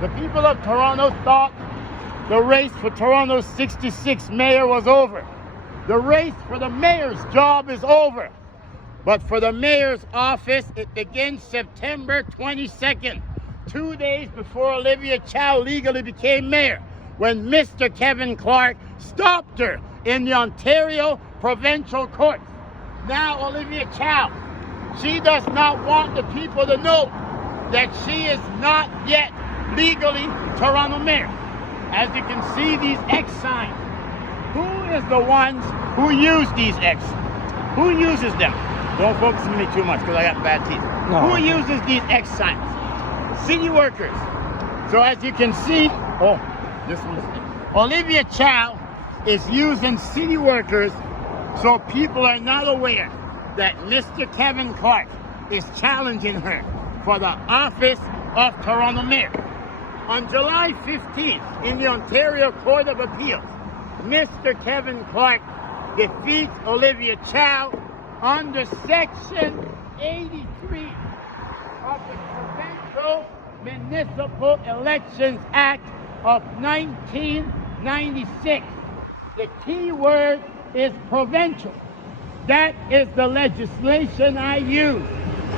The people of Toronto thought the race for Toronto's 66th mayor was over. The race for the mayor's job is over. But for the mayor's office, it begins September 22nd, 2 days before Olivia Chow legally became mayor, when Mr. Kevin Clarke stopped her in the Ontario provincial courts. Now Olivia Chow, she does not want the people to know that she is not yet legally Toronto mayor. As you can see, these X signs. Who is the ones who use these X? Who uses them? Don't focus on me too much because I got bad teeth. No. Who uses these X signs? City workers. So as you can see, this one's Olivia Chow is using city workers so people are not aware that Mr. Kevin Clarke is challenging her for the office of Toronto mayor. On July 15th, in the Ontario Court of Appeals, Mr. Kevin Clarke defeats Olivia Chow under Section 83 of the Provincial Municipal Elections Act of 1996. The key word is provincial. That is the legislation I use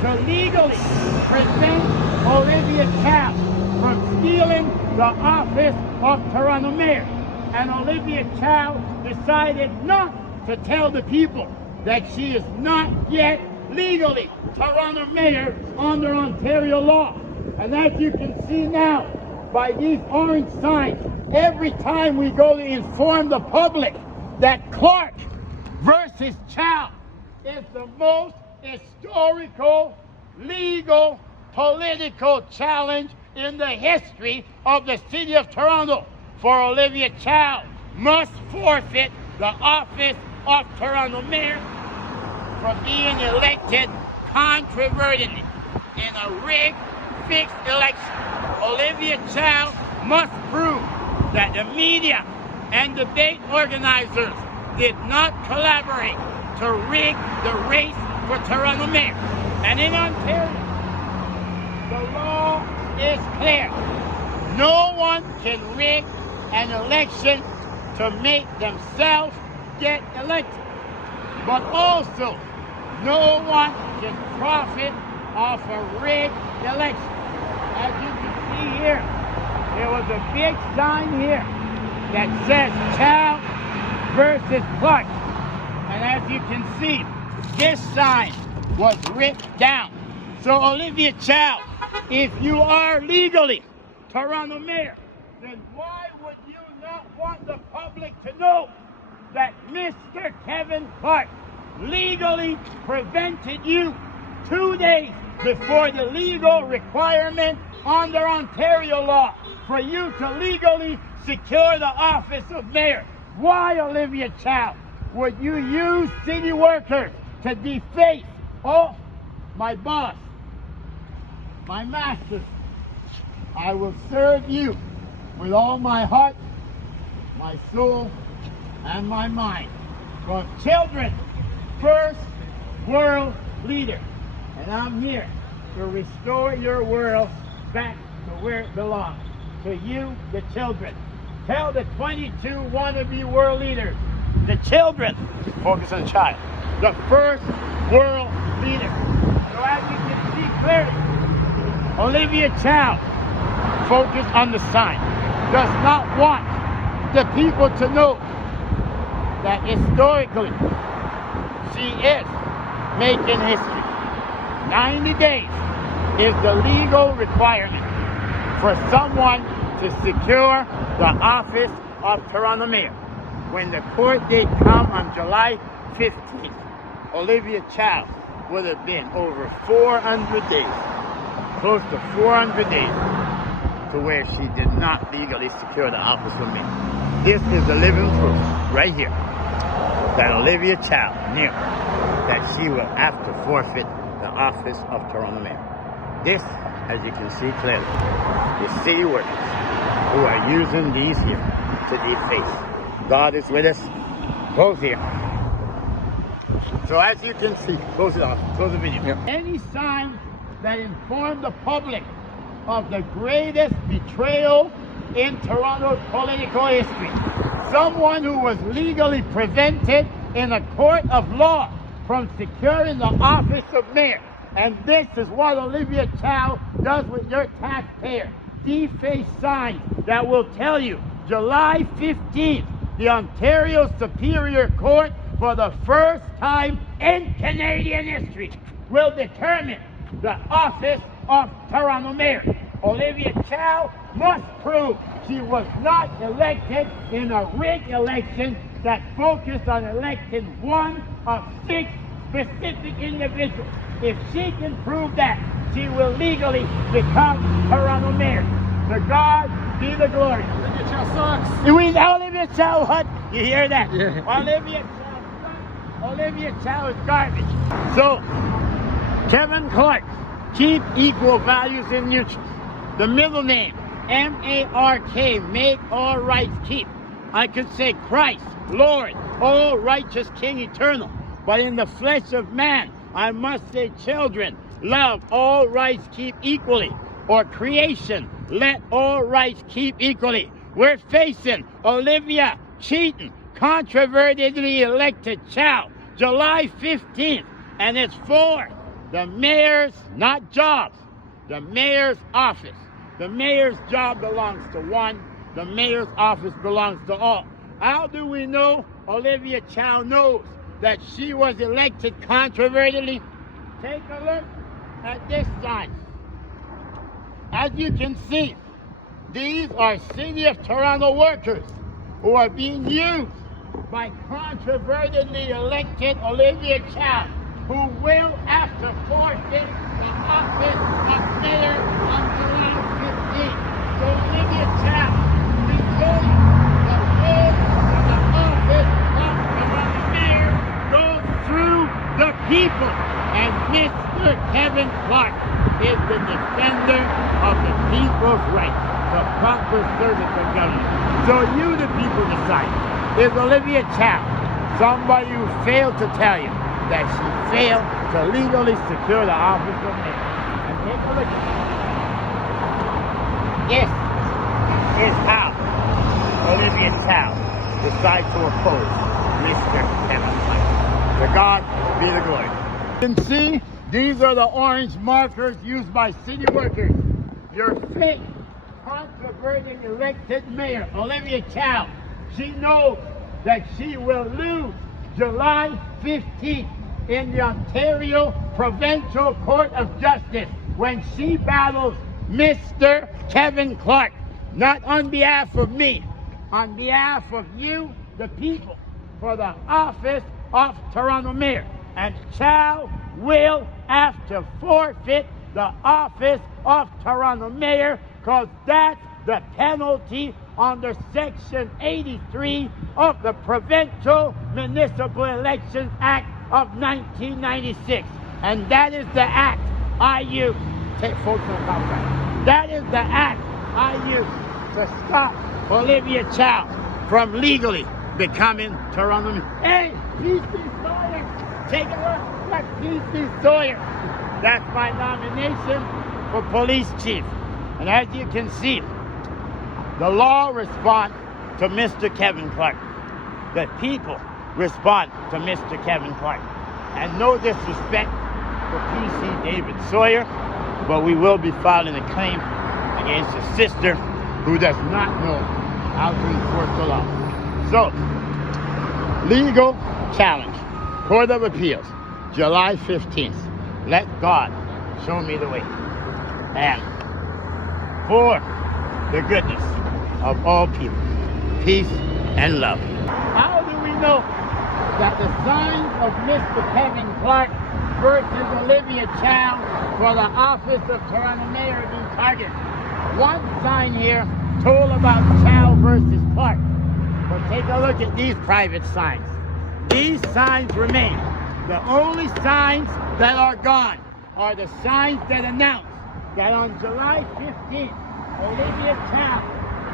to legally prevent Olivia Chow from stealing the office of Toronto mayor. And Olivia Chow decided not to tell the people that she is not yet legally Toronto mayor under Ontario law. And as you can see now, by these orange signs, every time we go to inform the public that Clarke versus Chow is the most historical, legal, political challenge in the history of the city of Toronto, for Olivia Chow must forfeit the office of Toronto mayor for being elected controvertedly in a rigged, fixed election. Olivia Chow must prove that the media and debate organizers did not collaborate to rig the race for Toronto mayor. And in Ontario, the law is clear. No one can rig an election to make themselves get elected. But also, no one can profit off a rigged election. As you can see here, there was a big sign here that says Chow versus Clarke. And as you can see, this sign was ripped down. So Olivia Chow, if you are legally Toronto mayor, then why would you not want the public to know that Mr. Kevin Clarke legally prevented you 2 days before the legal requirement under Ontario law for you to legally secure the office of mayor? Why, Olivia Chow, would you use city workers to deface, my boss, my master? I will serve you with all my heart, my soul, and my mind. For children, first world leader. And I'm here to restore your world back to where it belongs. To you, the children. Tell the 22 wannabe world leaders, the children, focus on the child, the first world leader. So as you can see clearly, Olivia Chow, focus on the sign, does not want the people to know that historically she is making history. 90 days is the legal requirement for someone to secure the office of Toronto mayor. When the court date come on July 15th, Olivia Chow would have been over 400 days, close to 400 days, to where she did not legally secure the office of mayor. This is the living proof right here that Olivia Chow knew that she will have to forfeit the office of Toronto mayor. This, as you can see clearly, is city workers who are using these here to deface. God is with us. Close here. So as you can see, close it off, close the video. Yep. Any sign that informed the public of the greatest betrayal in Toronto's political history. Someone who was legally prevented in a court of law from securing the office of mayor. And this is what Olivia Chow does with your taxpayer. Defaced signs that will tell you July 15th, the Ontario Superior Court, for the first time in Canadian history, will determine the office of Toronto Mayor. Olivia Chow must prove she was not elected in a rigged election that focused on electing one of 6 specific individuals. If she can prove that, she will legally become Toronto Mayor. To God be the glory. Olivia Chow sucks. Olivia Chow, what? You hear that? Yeah. Olivia Chow sucks. Olivia Chow is garbage. So, Kevin Clarke, keep equal values in neutral. The middle name, M-A-R-K, make all rights keep. I could say Christ, Lord, all righteous King eternal. But in the flesh of man, I must say children, love, all rights keep equally. Or creation, let all rights keep equally. We're facing Olivia cheating, controvertedly elected Chow, July 15th. And it's for the mayor's, not jobs, the mayor's office. The mayor's job belongs to one. The mayor's office belongs to all. How do we know Olivia Chow knows that she was elected controvertedly? Take a look at this sign. As you can see, these are City of Toronto workers who are being used by controvertedly elected Olivia Chow, who will have to forfeit the office of mayor on July 15th. So Olivia Chow, because the vote for the office of Toronto mayor goes through the people. And Mr. Kevin Clarke is the defender of the people's right to proper service of government. So you, the people, decide. Is Olivia Chow somebody who failed to tell you that she failed to legally secure the office of mayor? And take a look at this. This is how Olivia Chow decides to oppose Mr. Kevin Clarke. To God be the glory. You can see these are the orange markers used by city workers. Your fake, controverted elected mayor, Olivia Chow, she knows that she will lose July 15th in the Ontario Provincial Court of Justice when she battles Mr. Kevin Clarke. Not on behalf of me, on behalf of you, the people, for the office of Toronto Mayor. And Chow will have to forfeit the office of Toronto Mayor, because that's the penalty under Section 83 of the Provincial Municipal Elections Act of 1996. And that is the act I use. That is the act I use to stop Olivia Chow from legally becoming Toronto Mayor. Hey, P.C. Sawyer! Take a look at P.C. Sawyer. That's my nomination for police chief. And as you can see, the law responds to Mr. Kevin Clarke. The people respond to Mr. Kevin Clarke. And no disrespect to P.C. David Sawyer, but we will be filing a claim against a sister who does not know how to enforce the law. So, legal challenge. Court of Appeals, July 15th. Let God show me the way. And for the goodness of all people, peace and love. How do we know that the signs of Mr. Kevin Clarke versus Olivia Chow for the office of Toronto Mayor are being targeted? One sign here told about Chow versus Clarke. But take a look at these private signs. These signs remain. The only signs that are gone are the signs that announce that on July 15th, Olivia Chow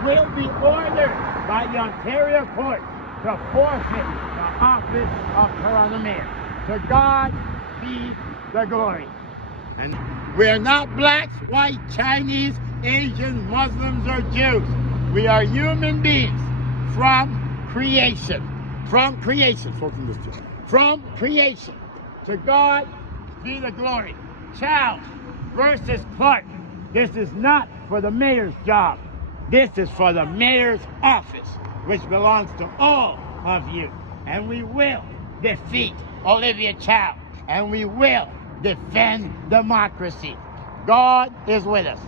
will be ordered by the Ontario Court to forfeit the office of Toronto Mayor. To God be the glory. And we are not blacks, white, Chinese, Asians, Muslims, or Jews. We are human beings from creation. From creation. From creation. To God be the glory. Chow versus Clarke. This is not for the mayor's job. This is for the mayor's office, which belongs to all of you. And we will defeat Olivia Chow. And we will defend democracy. God is with us.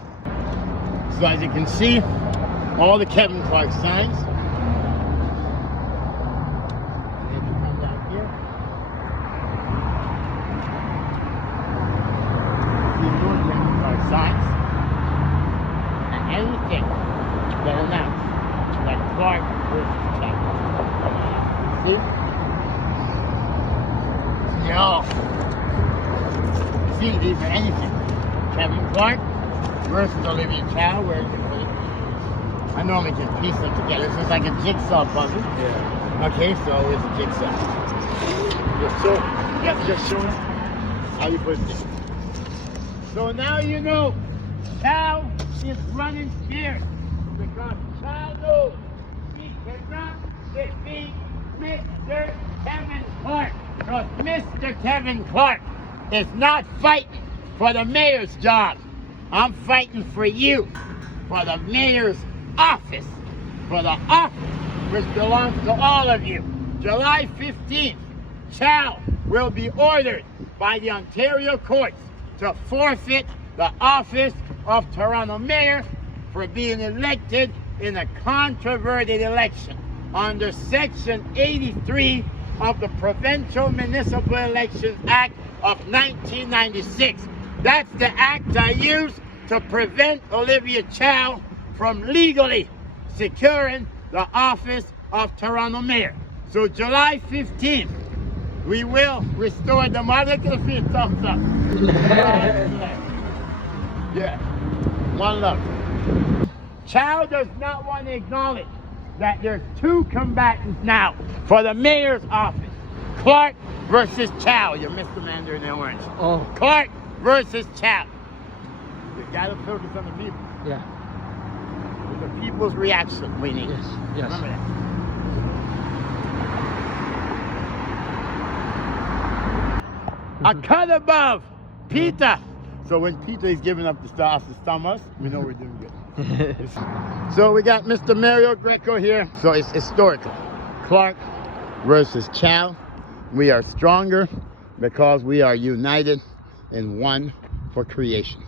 So as you can see, all the Kevin Clarke signs. And if you come down here, see more Kevin Clarke signs. And anything that announces that Clarke versus Chow. See? No. See, these are anything. Kevin Clarke versus Olivia Chow. Where is it? I normally can piece them together. So it's like a jigsaw puzzle. Yeah. Okay, so it's a jigsaw. Just show us how you put it. So now you know Chow is running scared because Chow knows he cannot defeat Mr. Kevin Clarke. Because Mr. Kevin Clarke is not fighting for the mayor's job. I'm fighting for you, for the mayor's office, for the office which belongs to all of you. July 15th, Chow will be ordered by the Ontario courts to forfeit the office of Toronto Mayor for being elected in a controverted election under Section 83 of the Provincial Municipal Elections Act of 1996. That's the act I used to prevent Olivia Chow from legally securing the office of Toronto Mayor. So July 15th, we will restore the mother. Give me a thumbs up. Yeah, one love. Chow does not want to acknowledge that there's two combatants now for the mayor's office. Clarke versus Chow. You missed the Mandarin and orange. Oh. Clarke versus Chow. You gotta focus on the people. Yeah. It's the people's reaction we need. Yes. Remember that. A cut above Peter. So when Peter is giving up the stars to stum us, we know we're doing good. So we got Mr. Mario Greco here. So it's historical. Clarke versus Chow. We are stronger because we are united in one for creation,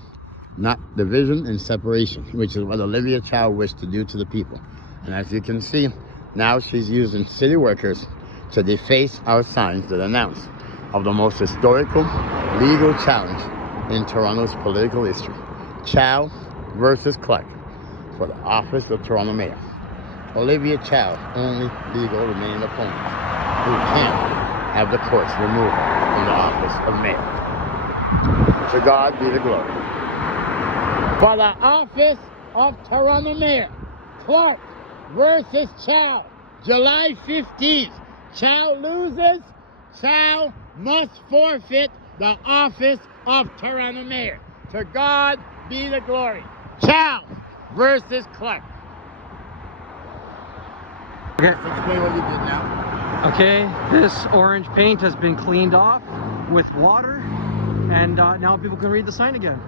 not division and separation, which is what Olivia Chow wished to do to the people. And as you can see, now she's using city workers to deface our signs that announce of the most historical legal challenge in Toronto's political history. Chow versus Clarke for the office of Toronto Mayor. Olivia Chow, only legal remaining opponent who can have the courts remove her from the office of Mayor. To God be the glory. For the office of Toronto Mayor, Clarke versus Chow, July 15th. Chow loses, Chow must forfeit the office of Toronto Mayor. To God be the glory. Chow versus Clarke. Okay. Explain what you did now. Okay, this orange paint has been cleaned off with water, and now people can read the sign again.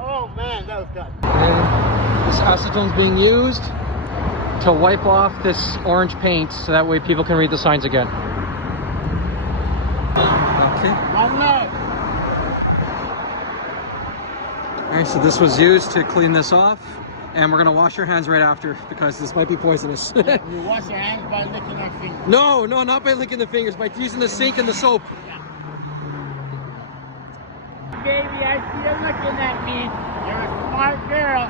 Oh man, that was good. And this acetone is being used to wipe off this orange paint so that way people can read the signs again. Okay. One love. Alright, so this was used to clean this off, and we're gonna wash our hands right after because this might be poisonous. We wash our hands by licking our fingers. No, not by licking the fingers, by using the sink and the soap. Baby, I see you looking at me. You're a smart girl.